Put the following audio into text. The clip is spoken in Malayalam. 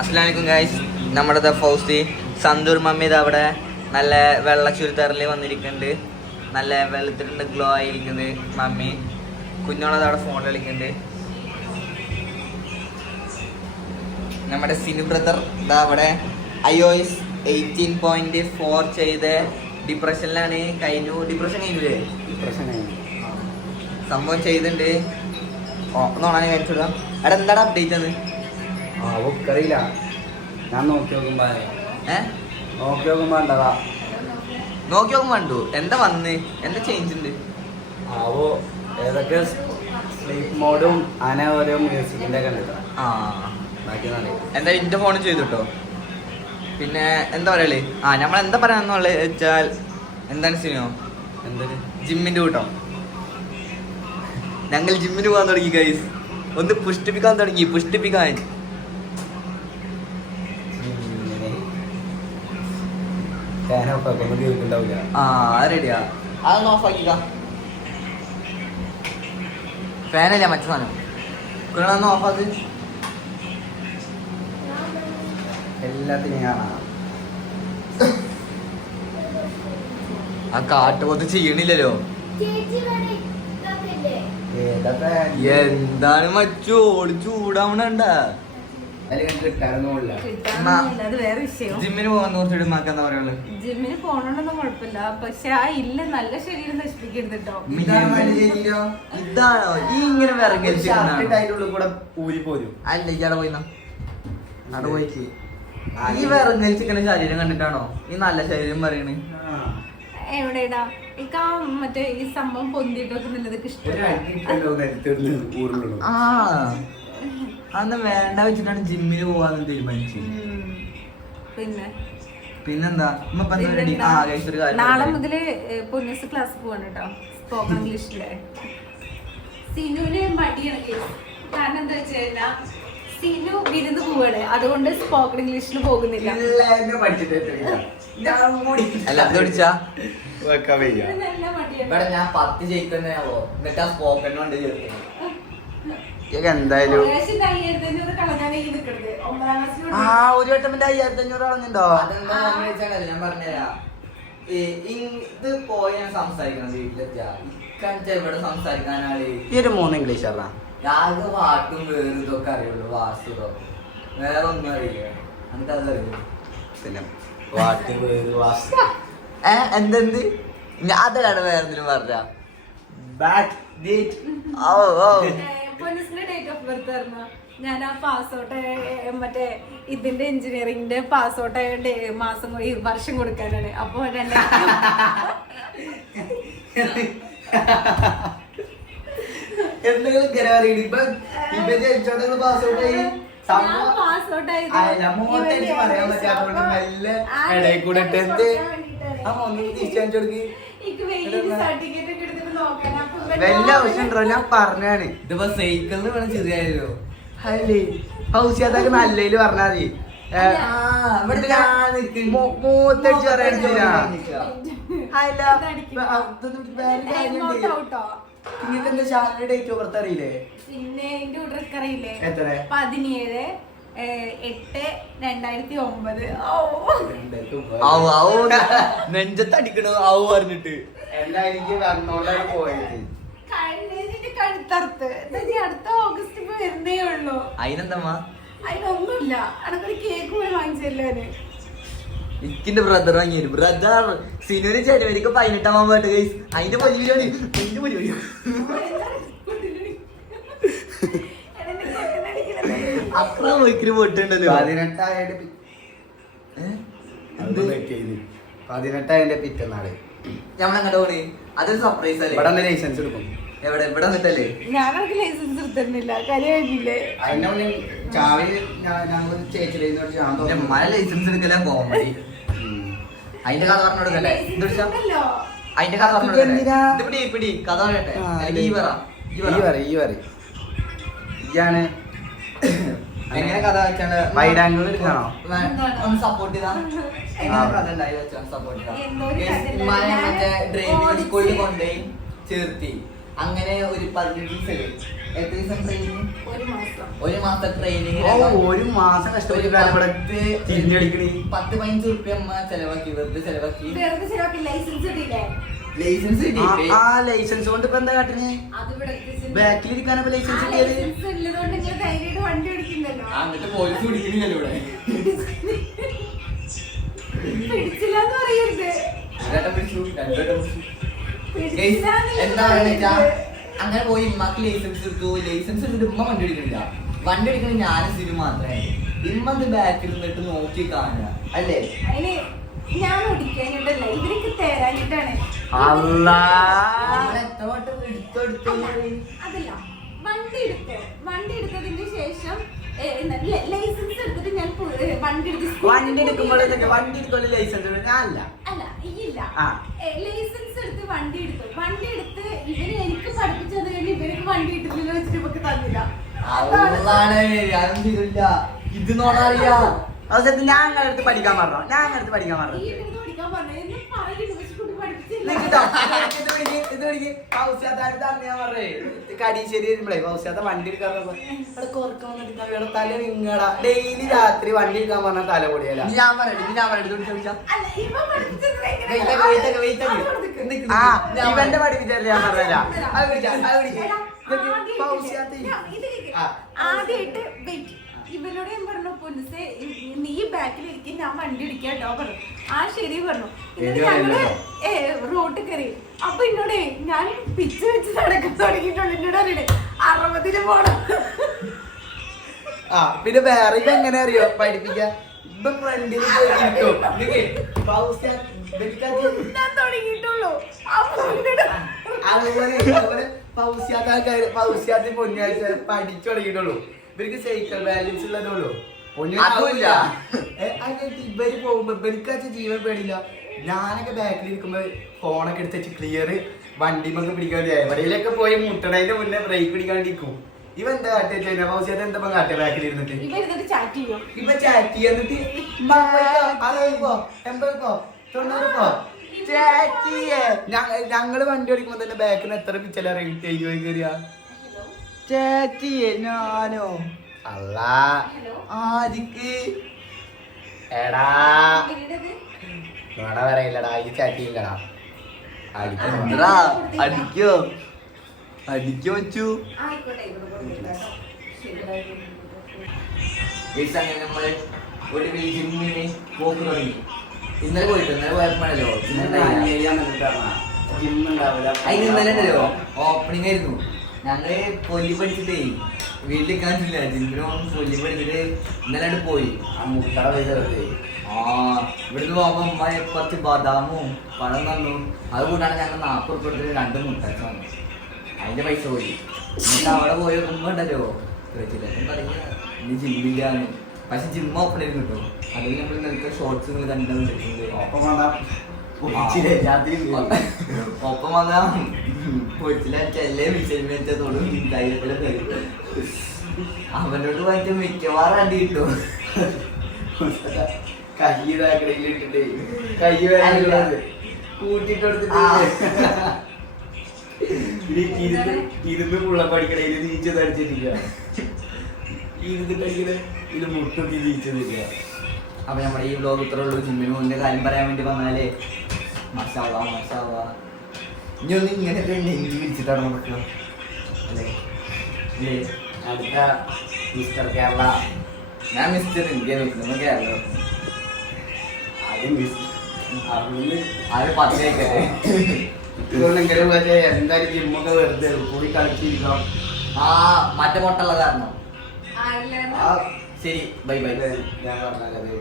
അസ്സലാമലൈക്കും ഗൈസ്. നമ്മുടെ ഫൗസി സന്തൂർ മമ്മി ഇത് അവിടെ നല്ല വെള്ള ചുരിദാറിൽ വന്നിരിക്കുന്നുണ്ട്. നല്ല വെളുത്തിട്ടുണ്ട്, ഗ്ലോ ആയിരിക്കുന്നത് മമ്മി. കുഞ്ഞോളത് അവിടെ ഫോൺ കളിക്കുന്നുണ്ട്. നമ്മുടെ സിനു ബ്രദർ ഇതാ അവിടെ iOS 18.4 ചെയ്ത് ഡിപ്രഷനിലാണ്. ഡിപ്രഷൻ കഴിഞ്ഞില്ലേ? സംഭവം ചെയ്തിട്ടുണ്ട്. ഒന്നോണാൻ കാണിച്ചിടാം. അവിടെ എന്താണ് അപ്ഡേറ്റ് ആണ്? അറിയില്ല, ഞാൻ നോക്കി നോക്കുമ്പോ കണ്ടു. എന്താ വന്ന് എന്താ ചേഞ്ച് ഉണ്ട്? ആവോ ഏതൊക്കെ സ്ലീപ്പ് മോഡും അങ്ങനെ ഓരോ മ്യൂസിക്കിന്റെ കണ്ടിട്ടാ. എന്താ എന്റെ ഫോൺ ചെയ്തിട്ടോ. പിന്നെ എന്താ പറയല്, നമ്മൾ എന്താ പറയാന്നുള്ള വെച്ചാൽ എന്താണ് സിനിമ എന്തൊരു ജിമ്മിന്റെ കൂട്ടം. ഞങ്ങൾ ജിമ്മിന് പോകാൻ തുടങ്ങി ഗൈസ്. ഒന്ന് പുഷ്ടിപ്പിക്കാൻ തുടങ്ങി. റെഡിയാ. അതൊന്ന് ഓഫ് ആക്കിക്ക. ഫാനല്ല മറ്റു സാധനം. കുഞ്ഞൊന്ന് ഓഫ് ആക്ക്. എല്ലാത്തിനും കാണാം. ആ കാട്ടുപോത്ത് ചെയ്യണില്ലല്ലോ. എന്താണ് മച്ചു ചൂടാവണണ്ട. ജിമ്മിന് പോകാൻ കുറച്ചുകൂടി മാക്കാന്ന് പറയുള്ളൂ. ജിമ്മിന് പോണോണ്ടൊന്നും കുഴപ്പമില്ല, പക്ഷെ ആ ഇല്ല നല്ല ശരീരം നശിപ്പിക്കരുത് കേട്ടോ. ഇതാണോ ഈ ഇങ്ങനെ അതിന്റെ കൂടെ ഊരി പോരും. അല്ല ഈ അവിടെ പോയിന്ന അവിടെ പോയിക്ക്. ഈ വിറങ്ങലിച്ചിരിക്കുന്ന ശരീരം കണ്ടിട്ടാണോ ഈ നല്ല ശരീരം പറയണേ? എവിടെടാ ഇക്ക മറ്റേ ഈ സംഭവം പൊന്തിട്ടൊക്കെ നല്ലതൊക്കെ ഇഷ്ടം. അന്ന് വേണ്ട വെച്ചിട്ടാണ് ജിമ്മിന് പോവാന്ന് തീരുമാനിച്ചു. പിന്നെന്താ നാളെ മുതല് പൊന്നസ് ക്ലാസ് പോവാണ് കേട്ടോ, സ്പോക്കൺ ഇംഗ്ലീഷിലെ. സിനുവിന് മടിയാണ്, കാരണം എന്താ വെച്ച് കഴിഞ്ഞാ സിനു വിരുന്ന് പോവാണ്, അതുകൊണ്ട് സ്പോക്കൺ ഇംഗ്ലീഷിന് പോകുന്നില്ല. ഞാൻ 10 ജയിക്കുന്നോ എന്നിട്ട് ആ സ്പോക്കൺ കൊണ്ട് എന്തായാലും ഒരു വട്ടം 1500 കളഞ്ഞുണ്ടോ? അതെന്താ ഞാൻ പറഞ്ഞുതരാ. ഇത് പോയി ഞാൻ സംസാരിക്കണം വീട്ടിലെത്തിയാ ഇവിടെ സംസാരിക്കാനാള് ഈ ഒരു 3 ഇംഗ്ലീഷ് അറിയാം. ആകെ വാട്ടും വേറും ഇതൊക്കെ അറിയുള്ളൂ. വാസ്തുതോ വേറെ ഒന്നും അറിയില്ല. എനിക്കത് അറിയുള്ളൂ. പിന്നെ വാട്ട് വേറ് വാസ്തു എന്തെന്ത് അതല്ലാണ് വേറെന്തിനും പറഞ്ഞ ഡേറ്റ് ഓഫ് ബർത്ത് പറഞ്ഞ ഞാൻ ആ പാസ്ഔട്ട് മറ്റേ ഇതിന്റെ എഞ്ചിനീയറിംഗിന്റെ പാസ്ഔട്ട് മാസം വർഷം കൊടുക്കാനാണ്. അപ്പൊ വല്ല ആവശ്യമുണ്ടോ? ഞാൻ പറഞ്ഞാണ് ഇതിപ്പോ സൈക്കിളിന് വേണം ചെറിയായോ. അല്ലേ ഹൗസിയാത്താക്ക് നല്ലതില് പറഞ്ഞാ മതി. മൂത്തടിച്ച് പറയാനില്ല. നിങ്ങൾക്ക് എന്താ ചാനലിന്റെ ഡേറ്റ് ഓഫ് ബർത്ത് അറിയില്ലേ? പിന്നെ എന്റെ ഡ്രസ് അറിയില്ലേ? എത്ര? 17/8/2009. നെഞ്ചത്തടിക്കണ ആവു പറഞ്ഞിട്ട് പോയത് കഴുത്തറുത്ത് അടുത്ത ഓഗസ്റ്റ് ഇപ്പൊ വരുന്നേ ഉള്ളൂ. അതിനെന്തമ്മാ? അതിനൊന്നുമില്ല, അനക്കൊരു കേക്ക് പോയി വാങ്ങിച്ചല്ലോന്. ഇക്കിന്റെ ബ്രദർ വാങ്ങിയത്. ബ്രദർ സിനുവിന് ജനുവരിക്ക് 18 വേണ്ട ഗൈസ്. അതിന്റെ പരിപാടി അത്ര വൈക്കിന് പോയിട്ടുണ്ടല്ലോ. 18 പിറ്റന്നാള് ഞമ്മളെങ്ങോട്ട് പോണേ? അതൊരു സർപ്രൈസ് അല്ലേ? ഇവിടെ ലൈസൻസ് എടുക്കും. എവിടെ ഇവിടെ വന്നിട്ടല്ലേ? ഞാനവർക്ക് ലൈസൻസ് എടുത്തിരുന്നില്ല, കരയായില്ലേ? മഴ ലൈസൻസ് എടുക്കല കോമഡി. അതിന്റെ കഥ പറഞ്ഞു കൊടുക്കല്ലേ? അതിന്റെ കഥ പറഞ്ഞു കൊടുക്കല്ലേ? പിടി കഥ പറയട്ടെ. ഇയാണ് എങ്ങനെ കഥ വെച്ചാണ് വൈഡാങ്കിൾ എടുക്കണോ? ഒന്ന് സപ്പോർട്ട് ചെയ്താ സപ്പോർട്ട് ചെയ്താ മറ്റേ ഡ്രൈവിംഗ് സ്കൂളിൽ കൊണ്ടുപോയി ചേർത്തി. അങ്ങനെ ഒരു 15 ദിവസം എത്ര ദിവസം ട്രെയിനിങ്? 1 മാസം. 1 മാസം ട്രെയിനിങ്. ഒരു മാസം കഷ്ടപ്പെട്ടിട്ടാണ് ഇവിടെ തിരിഞ്ഞടിക്കണേ. 10-15 റുപ്യ അമ്മ ചെലവാക്കി, വെറുതെ ചെലവാക്കി. വെറുതെ ചിലവാക്കി ലൈസൻസ് കിട്ടിയില്ലേ? ലൈസൻസ് കിട്ടി. ആ ലൈസൻസ് കൊണ്ട് ഇപ്പൊ എന്താ കാട്ടിന്? അത് ഇവിടെ എത്തിച്ചിട്ടുണ്ട്. ബാക്കിലിരിക്കാനപ്പോ ആ ലൈസൻസ് കിട്ടിയത്? ലൈസൻസ് ഉള്ളതുകൊണ്ട് നിങ്ങൾ ധൈര്യമായിട്ട് വണ്ടി ഓടിക്കുന്നല്ലോ. എന്നിട്ട് പോലീസ് പിടിക്കുന്നില്ലല്ലോ ഇവിടെ. പിടിച്ചില്ലാന്ന് പറയരുത്. രണ്ടുവട്ടം പിടിച്ചു. പിടിച്ചില്ലാന്ന് എന്താ പറയുക, പറയരുത്. അങ്ങനെ പോയി ഉമ്മക്ക് ലൈസൻസ് എടുത്തു. ലൈസൻസ് എടുത്തിട്ട് ഉമ്മ വണ്ടി എടുക്കണില്ല. വണ്ടി എടുക്കണ ഞാനും സിനിമ മാത്രമേ. ഇമ്മ ബാക്കിൽ നിന്നിട്ട് നോക്കി കാണുക അല്ലേ? അതിന് ഞാൻ ഓടിക്കാനിട്ടല്ല, ഇവർക്ക് തരാനിട്ടാണ്. എത്ര വട്ടം എടുത്തെടുത്തു. അതല്ല, വണ്ടി എടുത്തതിന് ശേഷം ലൈസൻസ് എടുത്തിട്ട് ഞാൻ വണ്ടി വണ്ടി എടുക്കുമ്പോൾ വണ്ടി എടുക്കുമ്പോൾ ലൈസൻസ് ഞാനല്ല. അല്ല ഇല്ല, ആ. ലൈസൻസ് എടുത്ത് വണ്ടി എടുത്ത് ഇവര് എനിക്ക് പഠിപ്പിച്ചത് കഴിഞ്ഞ് ഇവർക്ക് വണ്ടി കിട്ടുന്നില്ല വെച്ചിട്ട് നമുക്ക് തന്നില്ല. അതാണ് ഞാനും ചെയ്തില്ല. ഇത് നോടാറിയാ. അവസരത്തിൽ ഞാൻ അങ്ങനെ അടുത്ത് പഠിക്കാൻ പറഞ്ഞു. ഈ ഇരുന്ന് പഠിക്കാൻ പറഞ്ഞു എന്ന് പറയുന്നു, പക്ഷെ കുട്ടി പഠിപ്പിച്ചില്ല. കടീശ്ശേരി വരുമ്പോഴേ പൗസ്യാത്ത വണ്ടി എടുക്കാൻ തല നിങ്ങടാ. ഡെയിലി രാത്രി വണ്ടി എടുക്കാൻ പറഞ്ഞാൽ തല പൊടിയല്ല. ഞാൻ പറയട്ടെ അല്ല, ഇവ പഠിപ്പിച്ചത് എങ്ങനെയാ? ആ ഇവന്റെ പഠിപ്പിച്ചല്ലേ ഞാൻ പറഞ്ഞ. ആദ്യമായിട്ട് ഇവനോട് ഞാൻ പറഞ്ഞു, പൊന്നിസേ നീ ബാക്കിലിരിക്കും, ഞാൻ വണ്ടി ഇടിക്കാട്ടോ പറഞ്ഞു. ആ ശരി പറഞ്ഞു. എന്നിട്ട് ഞങ്ങള് റോട്ടിൽ കയറി. അപ്പൊ എന്നോടേ ഞാൻ പിച്ച് വെച്ച് നടക്കാൻ തുടങ്ങിയിട്ടുള്ളൂ. എന്നോട് അറിയണേ 60 പോണം. ആ പിന്നെ വേറെ ഇപ്പൊ എങ്ങനെ അറിയോ പഠിപ്പിക്കാൻ? ഇപ്പൊ ഫ്രണ്ടിൽ ഞാൻ തുടങ്ങിയിട്ടുള്ളൂ. അതുപോലെ പൗസ്യാത്തി പൊന്നാഴ്ച പഠിച്ചു തുടങ്ങിയിട്ടുള്ളൂ. ഇവർക്ക് സൈക്കിൾ ബാലൻസ് ഉള്ളതുള്ളൂ. അതുമില്ല. ഇവര് പോകുമ്പോ ഇവർക്കാച്ച ജീവൻ പേടില്ല. ഞാനൊക്കെ ബാക്കിൽ ഇരിക്കുമ്പോ ഫോണൊക്കെ എടുത്ത് വെച്ച് ക്ലിയർ വണ്ടിമൊക്കെ പിടിക്കാൻ എവിടെയിലൊക്കെ പോയി മുട്ടണതിന്റെ മുന്നേ ബ്രേക്ക് പിടിക്കാണ്ടിരിക്കും. ഇവ എന്താ കാട്ടിയ പൗസ്യാത്ത എന്താ കാട്ടിയ ബാക്കിൽ ഇരുന്നിട്ട് ഇവരുന്നിട്ട് ചാറ്റ് ചെയ്യും. ഇവ ചാറ്റ് എന്നിട്ട് 90 ഞങ്ങള് വണ്ടി ഓടിക്കുമ്പോ തന്നെ ബാക്കിൽ നിന്ന് എത്ര പിച്ചല റേറ്റ് കയറിയ ചേച്ചിയെ ഞാനോ അല്ല ആദിക്ക് എടാ നോട പറയില്ലടാ ഈ ചാറ്റിയില്ലടാ അടിക്കോ വെച്ചു. അങ്ങനെ നമ്മള് ഒരു ജിമ്മിന് പോക്ക് തുടങ്ങി. ഇന്നലെ പോയപ്പോഴല്ലോ അതിന് ഇന്നലെ ഉണ്ടല്ലോ ഓപ്പണിംഗ് ആയിരുന്നു. ഞങ്ങള് കൊല്ലി പഠിച്ചിട്ടേ വീട്ടിൽ കാണിച്ചില്ല, ജിമ്മിനും കൊല്ലി പഠിച്ചിട്ട് ഇന്നലെ പോയി. ഇവിടുന്ന് പോകുമ്പോ ഉമ്മ കുറച്ച് ബദാമും പഴം തന്നു. അത് കൂട്ടാണ് ഞങ്ങൾ 40 ഉറുപ്പിക എടുത്തിട്ട് 2 മുട്ട വന്നു. അതിന്റെ പൈസ പോയി. എന്നിട്ട് അവിടെ പോയി ഉമ്മ ഉണ്ടല്ലോ പറയാ ഇനി ജിമ്മില്ലാന്ന്. പക്ഷെ ജിമ്മ് ഓപ്പൺ ആയിരുന്നു കിട്ടും. അതിൽ നമ്മൾ നിൽക്കുന്ന ഷോർട്സ് നിങ്ങൾ കണ്ടിട്ടുണ്ട്. ഒപ്പം വന്നാ പൊരിച്ചിലെ വിശേഷത്തോടും ധൈര്യത്തിലെ തരും. അവനോട് പോയിട്ട് മിക്കവാറും അടി കിട്ടും. കൈയിട്ടിട്ട് കൈ കൂട്ടിട്ട് ഇരുന്ന് പുള്ള പഠിക്കണ ഇത് നീച്ചത് അടിച്ചിട്ടില്ല. ഇരുന്നിട്ടടിക്കണ ഇത് മുട്ടൊക്കെ നീച്ചതില്ല. അപ്പൊ നമ്മുടെ ഈ വ്ലോഗ് ഇത്ര ഉള്ളൂ. ജിമ്മിന് മുന്നേ കാര്യം പറയാൻ വേണ്ടി വന്നാലേ മസാവ ഇനി ഒന്ന് ഇങ്ങനെയൊക്കെ നെഞ്ചി പിടിച്ചിട്ടാണ് പറ്റുക അല്ലേ? അടുത്ത മിസ്റ്റർ കേരള. ഞാൻ മിസ്റ്റർ ഇന്ത്യ വെക്കുന്നു കേരള. അത് 10 ആയിക്കട്ടെ. ഇതുകൊണ്ടെങ്കിലും മറ്റേ എന്തായാലും ജിമ്മൊക്കെ വെറുതെ കൂടി കളിച്ചിരിക്കണം. മറ്റേ മുട്ടുള്ള കാരണം. ആരില്ലായിരുന്നു. ശരി, ബൈ. ഞാൻ പറഞ്ഞത്